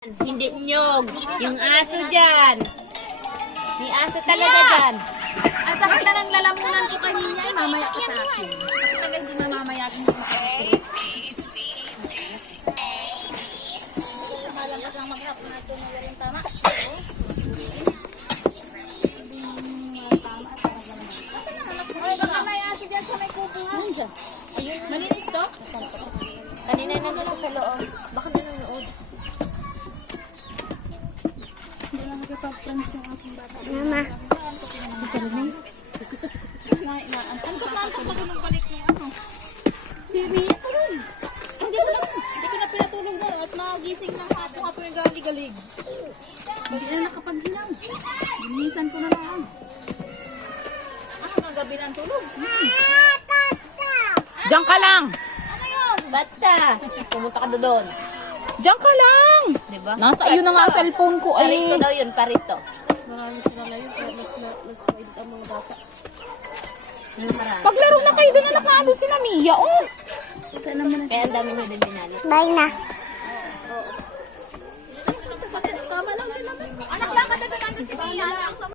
Hindi nyog. Yung aso dyan. May aso talaga dyan. Ang sakit na ng lalamunan ko kanina, mamaya ka sa akin. Kasi tagal hindi mamamaya din ko makakapit. Malakas ang maghapon na ito na walang tama. Ay, baka may aso dyan sa may kubo nga. Ayun, malinis to? Kanina na lang sa loob. Baka nanonood. Hindi lang nagpapagpans yung aking bata. Mama. Antok pa ng balik niya. Si Mia pa rin. Hindi ko na pinatulog na at magising ng hapon yung galig-galig. Hindi na nakapaghilang. Binisan ko na lang. Hanggang gabi ng tulog. Diyan ka lang! Ano yun? Bata. Pumunta ka doon. Diyan ka lang! Diba? Nasa iyo na nga ang cellphone ko Parito ay. daw yun, parito. Mas marami sila ngayon. Mas maidot ang mga bata. Paglaro na kayo doon na nakaano si Mia. Oh! Kaya ang dami nyo din binalot. Bye na.